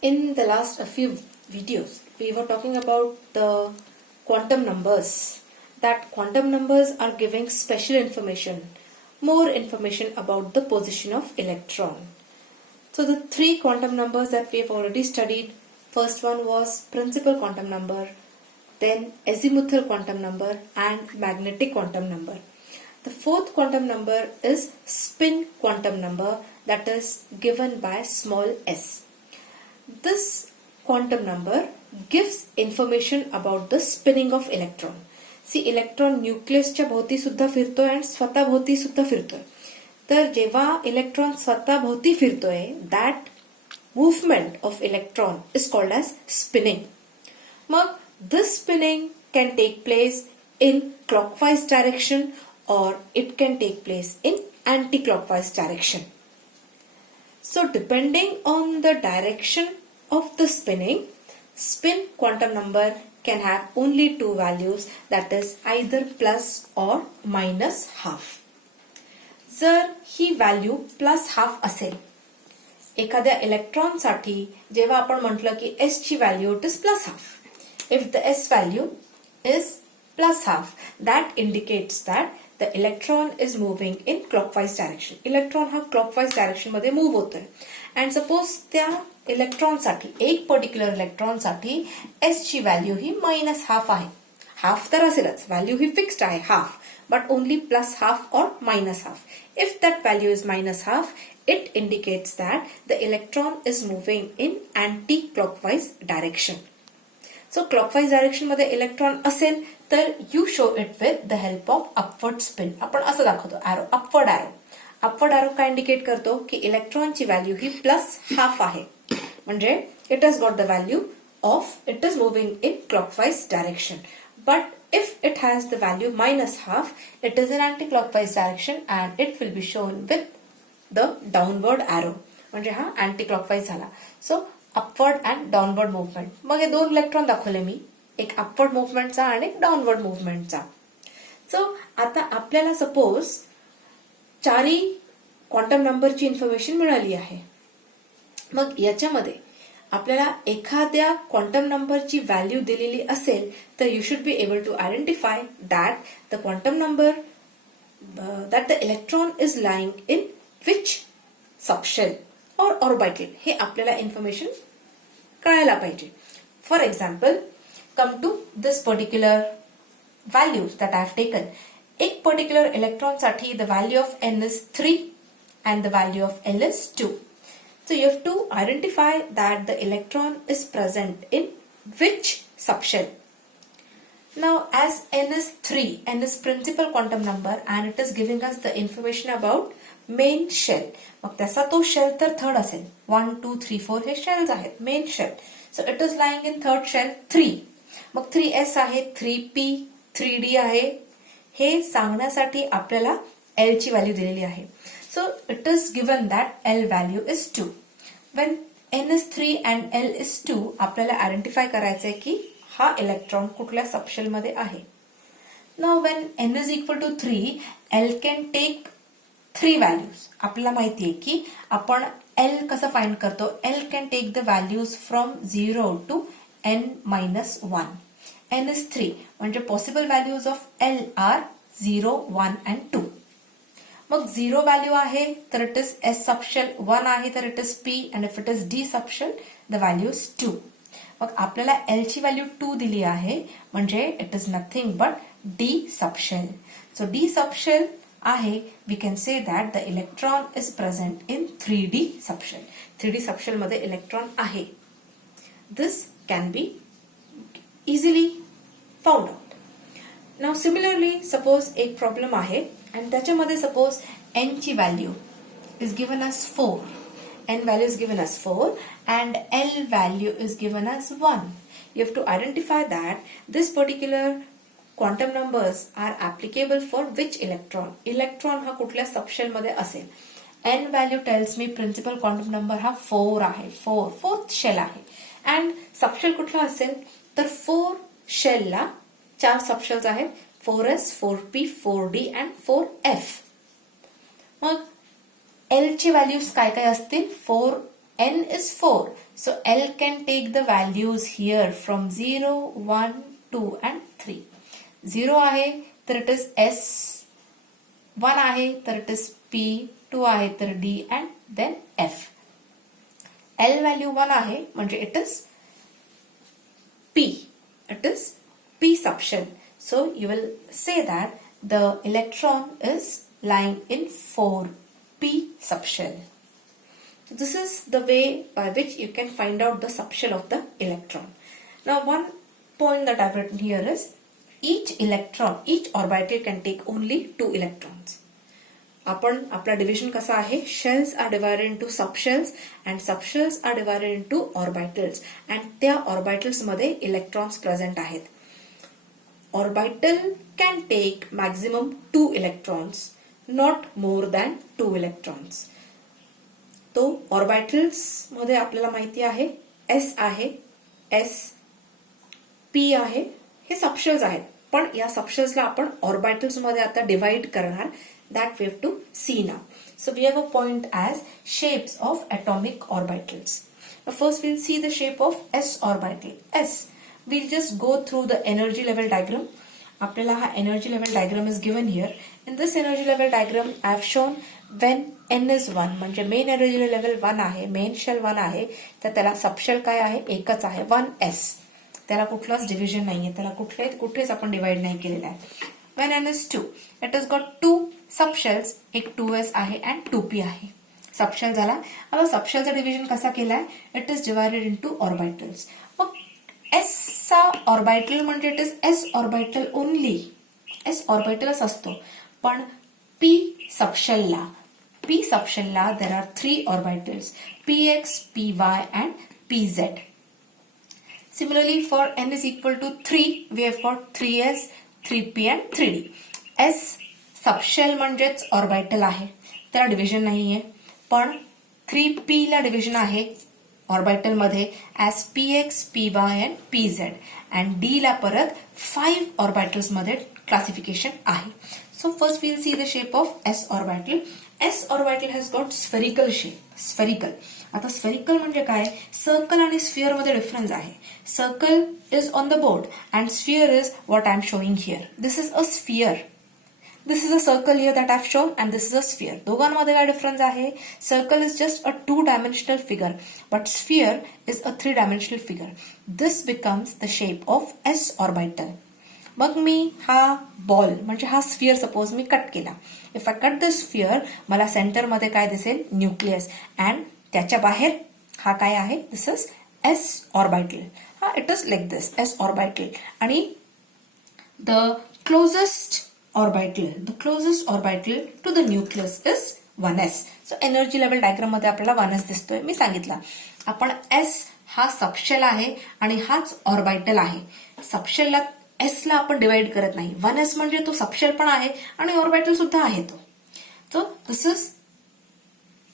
In the last few videos, we were talking about the quantum numbers. That quantum numbers are giving special information, more information about the position of electron. So the three quantum numbers that we have already studied, first one was principal quantum number, then azimuthal quantum number and magnetic quantum number. The fourth quantum number is spin quantum number, that is given by small s. This quantum number gives information about the spinning of electron. See, electron न्यूक्लियसच्या भोवती सुद्धा फिरतोय आणि स्वतः भोवती सुद्धा फिरतोय. तर जेव्हा इलेक्ट्रॉन स्वतः भोवती फिरतोय, that movement of electron is called as spinning. मग this spinning can take place in clockwise direction or it can take place in anti-clockwise direction. So depending on the direction of the spinning, spin quantum number can have only two values, that is either plus or minus half. जर ही value plus half असेल, एखाद्या electron साठी जेव्हा आपण म्हटलं की S ची value it is plus half, if the S value is plus half, that indicates that the electron is moving in clockwise direction. Electron हा क्लॉकवाइज डायरेक्शन मध्ये मूव्ह होतोय अँड सपोज त्या इलेक्ट्रॉनसाठी, एक पर्टिक्युलर इलेक्ट्रॉनसाठी एस ची value ही minus half आहे. Half तर असेलच, व्हॅल्यू ही फिक्स्ड आहे half, but only plus half or minus half. If that value is minus half, it indicates that the electron is moving in anti-clockwise direction. So clockwise direction मध्ये electron असेल तर you show it with the help of upward spin. आपण असं दाखवतो arrow, upward arrow. Upward arrow काय indicate करतो की इलेक्ट्रॉनची व्हॅल्यू ही प्लस हाफ आहे, म्हणजे it has got the value of it is moving in clockwise direction. But if it has the value minus half, it is in anti-clockwise direction and it will be shown with the downward arrow. म्हणजे हा anti-clockwise झाला. So upward and downward movement. मग हे दोन electron दाखवले मी, एक upward movementचा आणि एक downward movementचा. So आता आपल्याला सपोज चारही क्वांटम नंबरची इन्फॉर्मेशन मिळाली आहे. मग याच्यामध्ये आपल्याला एखाद्या क्वांटम नंबरची व्हॅल्यू दिलेली असेल तर you should be able to identify that the quantum number that the electron is lying in which subshell or orbital, हे आपल्याला इन्फॉर्मेशन कळायला पाहिजे. For example, come to this particular values that I have taken. एक particular इलेक्ट्रॉनसाठी the value of N is 3 and the value of L is 2. So you have to identify that the electron is present in which subshell. Now as n is 3, n is principal quantum number and it is giving us the information about main shell. मग त्याचा तो shell तर third असेल, 1 2 3 4 हे shells आहेत, main shell. So it is lying in third shell 3. मग 3s आहे, 3p, 3d आहे. हे सांगण्यासाठी आपल्याला l ची व्हॅल्यू दिलेली आहे. So it is given that L value is 2. When N is 3 and L is 2, आपल्याला आयडेंटिफाय करायचंय की हा इलेक्ट्रॉन कुठल्या सबशेल मध्ये आहे. Now when N is equal to 3, L can take 3 values. आपल्याला माहितीये की आपण L कसं फाइंड करतो. L can take the values from 0 to N minus 1. N is 3, म्हणजे possible values of L are 0, 1 and 2. मग 0 व्हॅल्यू आहे तर इट इज एस सबशेल, 1 आहे तर it is P and if it is D subshell the value is 2. मग आपल्याला L ची value 2 दिली आहे, म्हणजे it is nothing but D subshell. So D subshell आहे, we can say that the electron is present in 3D subshell. 3D subshell मध्ये electron आहे. This can be easily found out. Now similarly suppose एक problem आहे आणि त्याच्यामध्ये suppose n ची value is given as 4. n value is given as 4 and l value is given as 1. You have to identify that this particular quantum numbers are applicable for which electron. Electron हा कुठल्या subshell मध्ये असेल. n value tells me principal quantum number हा 4 आहे, 4th shell आहे. And subshell कुठला असेल तर 4 शेलला 4 सबशेल्स आहेत, 4s, 4p, 4d and 4f. मग L ची व्हॅल्यूज काय काय असतील. 4 n is 4. So L can take the values here from 0, 1, 2 and 3. 0 आहे तर it is S, 1 आहे तर it is P, 2 आहे तर D and then F. L value 1 आहे म्हणजे it is P. It is P subshell. So you will say that the electron is lying in 4p subshell. So this is the way by which you can find out the subshell of the electron. Now one point that I've written here is each orbital can take only 2 electrons. आपण आपला division कसा आहे, shells are divided into subshells and subshells are divided into orbitals and त्या orbitals मध्ये electrons present आहेत. Orbital can take maximum 2 electrons, not more than 2 electrons. तो orbitals मध्ये आपल्याला माहिती आहे एस आहे, एस पी आहे, हे सबशेल्स आहेत. पण या सबशेल्सला आपण ऑर्बिटल्स मध्ये आता डिवाइड करणार. That we have to see now. So we have a point as shapes of atomic orbitals. Now first we'll see the shape of S orbital. S. We'll just go through the energy level diagram. आपल्याला हा energy level diagram is given here. In this energy level diagram, I have shown when n is 1 म्हणजे main energy level 1 आहे, main shell 1 आहे, तर त्याला subshell काय आहे, एकच आहे 1s. त्याला कुठलाच डिव्हिजन नाहीये, त्याला कुठेच आपण डिवाइड नाही केलेला आहे. When n is 2, it has got 2 subshells, एक 2s आहे and 2p आहे. सबशेल झाला. आता सबशेलचा डिव्हिजन कसा केलाय, it is divided into orbitals. मग s चा ऑर्बिटल म्हणजे it is s orbital only. s ऑर्बिटलच असतो. पण p सबशेलला there are 3 orbitals, px, py and pz. Similarly for n is equal to 3, we have got 3s, 3p and 3d. S subshell म्हणजेच orbital आहे, त्याला division नाहीये. पण 3p ला division आहे orbital मध्ये as px, py and pz and d ला परत 5 ऑर्बिटल्स मध्ये क्लासिफिकेशन आहे. So first will see the shape of S orbital. S orbital has got spherical shape. Spherical. आता स्फेरिकल म्हणजे काय, सर्कल आणि स्फिअर मध्ये डिफरन्स आहे. Circle is on the board and sphere is what I am showing here. This is a sphere. This is a circle here that I have shown and this is a sphere. दोघांमध्ये काय difference आहे, circle is just a 2-dimensional figure but sphere is a 3-dimensional figure. This becomes the shape of S orbital. मग मी हा ball म्हणजे हा sphere suppose मी cut केला. If I cut the sphere, मला सेंटरमध्ये काय दिसेल, न्यूक्लियस अँड त्याच्या बाहेर हा काय आहे, दिस इज S ऑर्बिटल. हा it is like this S orbital. आणि the closest orbital to the nucleus is 1s. So energy level diagram मध्ये आपल्याला 1s दिसतोय. मी सांगितलं आपण S हा सबशेल आहे आणि हाच ऑर्बिटल आहे. सबशेलला S ला आपण डिवाइड करत नाही. 1s म्हणजे तो सबशेल पण आहे आणि ऑर्बिटल सुद्धा आहे तो. So this is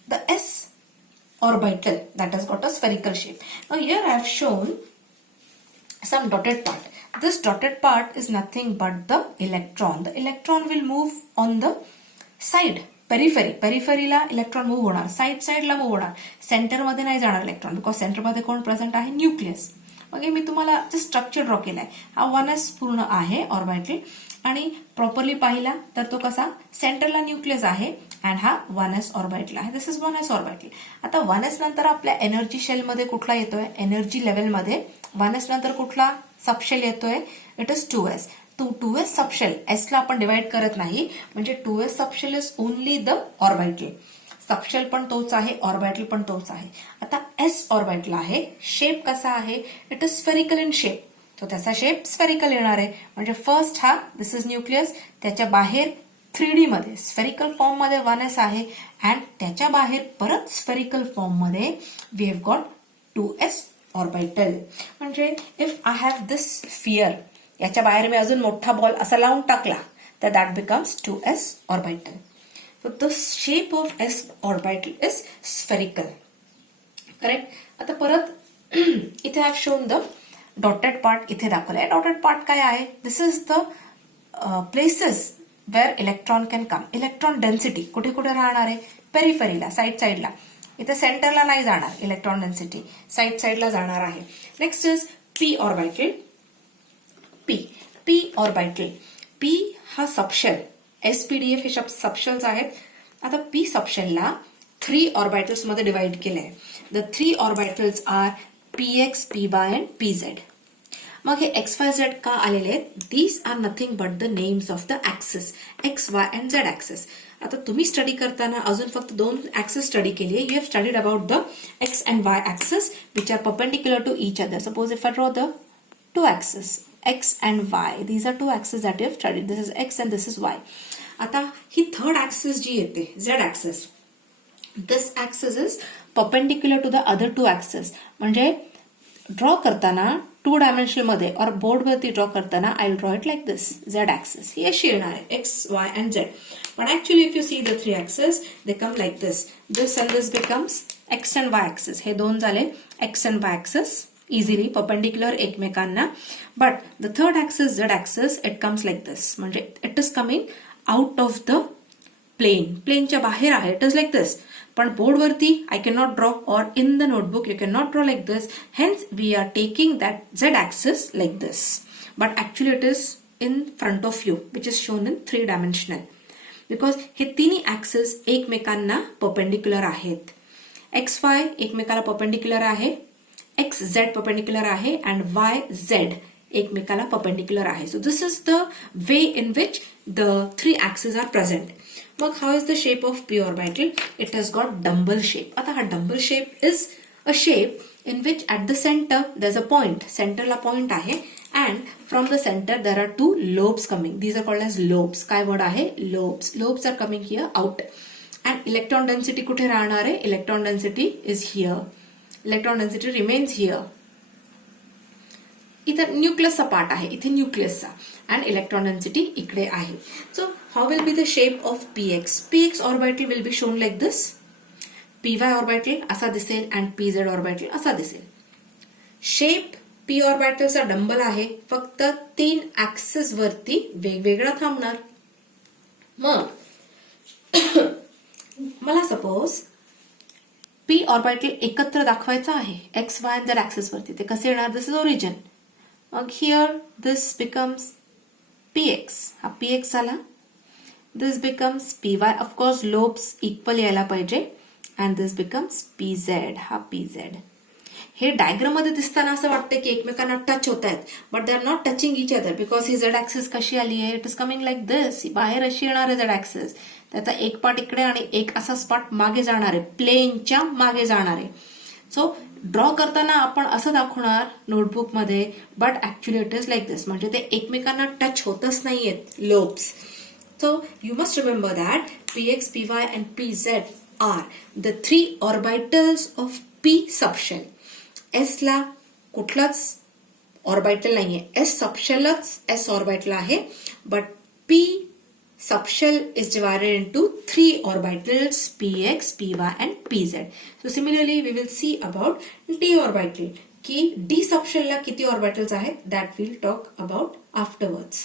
the S orbital that has got a spherical shape. Now here I have shown some dotted part. This dotted part is nothing but the electron. The electron will move on the side, periphery. Periphery ला electron move होणार, side ला move होणार. Centre मध्ये नाही जाणार electron, because centre मध्ये कोण present आहे, न्यूक्लियस. ओके, मी तुम्हाला स्ट्रक्चर ड्रॉ केलाय. हा 1s पूर्ण आहे ऑर्बिटल आणि प्रॉपरली पाहिला तर तो कसा, सेंटरला न्यूक्लियस आहे अँड हा 1s ऑर्बिटल आहे. This is 1s orbital. आता 1s नंतर आपल्या एनर्जी शेल मध्ये कुठला येतोय, एनर्जी लेवल मध्ये 1s नंतर कुठला सबशेल येतोय, it is 2s. 2s subshell, S ला आपण डिवाइड करत नाही म्हणजे 2s subshell is only the orbital. Subshell पण तोच आहे, ऑर्बिटल पण तोच आहे. आता S ऑर्बिटल आहे, शेप कसा आहे, it is spherical in shape. तो त्याचा शेप स्फेरिकल येणार आहे. म्हणजे फर्स्ट हा दिस इज न्यूक्लियस, त्याच्या बाहेर 3D मध्ये स्फेरिकल फॉर्म मध्ये 1s आहे अँड त्याच्या बाहेर परत स्फेरिकल फॉर्म मध्ये we have got 2s orbital. म्हणजे if I have this sphere, याच्या बाहेर मी अजून मोठा बॉल असा लावून टाकला तर that becomes 2s orbital. So the shape of S orbital is spherical. Correct? आता परत इथे I have shown the dotted part. इथे दाखवलंय. Dotted part काय आहे? This is the places where electron can come. Electron density कुठे कुठे राहणार आहे, पेरिफेरीला, साईडला. इथे सेंटरला नाही जाणार इलेक्ट्रॉन डेन्सिटी, साईडला जाणार आहे. Next is P orbital. P orbital. P हा सबशेल, SPDF हे सबशेल्स आहेत. आता पी सबशेलला 3 ऑर्बिटल्स मध्ये डिवाइड केलंय. The 3 orbitals are PX, PY and PZ. मग हे XYZ का आलेले आहेत? These are nothing but the names of the axis X, Y अँड Z ऍक्सिस. आता तुम्ही स्टडी करताना अजून फक्त 2 ऍक्सिस स्टडी केली आहे. You have studied about the X and Y axis which are perpendicular to each other. Suppose if I draw the 2 axis X and Y, these are 2 axes that you have studied. This is X and this is Y. आता ही third axis जी येते, Z axis, this axis is perpendicular to the other 2 axes. म्हणजे draw करताना 2 dimensional मध्ये or बोर्डवरती draw करताना I will draw it like this, Z axis. ही अशी येणार आहे X, Y and Z. But actually if you see the 3 axes, they come like this. This and this becomes X and Y axis. हे दोन झाले X and Y axis. Easily perpendicular एकमेकांना. But the third axis Z axis it comes like this. म्हणजे it is coming out of the प्लेनच्या बाहेर आहे. It is like this. पण बोर्डवरती I can not draw or in the notebook you can not draw like this. Hence we are taking that Z axis like this. But actually it is in front of you which is shown in 3 dimensional. Because हे तिन्ही axis एकमेकांना perpendicular आहेत. XY एकमेकाला perpendicular आहे, XZ perpendicular आहे and YZ एकमेकाला perpendicular आहे. So this is the way in which the 3 axis are present. मग how is the shape of P orbital? It has got dumbbell shape. आता हा dumbbell shape is a shape in which at the centre there is a point. सेंटरला point आहे and from the centre there are 2 lobes coming. These are called as lobes. काय word आहे? Lobes. Lobes are coming here out. And electron density कुठे राहणार आहे? Electron density is here. Electron density remains here. इथं न्यूक्लियसचा part आहे, इथे न्यूक्लियसचा, and electron density इकडे आहे. So how will be the shape of PX? PX orbital will be shown like this. PY orbital असा दिसेल अँड PZ ऑर्बिटल असा दिसेल. शेप P ऑर्बिटलचा डंबल आहे, फक्त 3 ऍक्सिस वरती वेगवेगळा थांबणार. मग मला सपोज पी ऑर्बिटल एकत्र दाखवायचं आहे X, Y आणि Z ऍक्सिस वरती. ते कसे येणार? This is origin. मग हिअर दिस बिकम्स PX. हा PX झाला. This becomes PY. Of course lobes equal यायला पाहिजे. And this becomes PZ. हा PZ. हे डायग्राम मध्ये दिसताना असं वाटतं की एकमेकांना टच होत आहेत, but they are not touching each other because ही Z ऍक्सिस कशी आली आहे? It is coming like this. बाहेर अशी येणार आहे Z ऍक्सिस. त्याचा एक पार्ट इकडे आणि एक असाच पार्ट मागे जाणार आहे, प्लेनच्या मागे जाणार आहे. सो ड्रॉ करताना आपण असं दाखवणार नोटबुकमध्ये, but actually it is like this. म्हणजे ते एकमेकांना टच होतच नाहीयेत lobes. So you must remember that PX, PY and PZ are the 3 orbitals of P subshell. S ला कुठलाच ऑर्बिटल नाहीये. S सबशेलच S ऑर्बिटल आहे, but P subshell is divided into 3 orbitals PX, PY and PZ. So similarly we will see about D orbital. की D subshell ला किती orbitals आहेत that we'll talk about afterwards.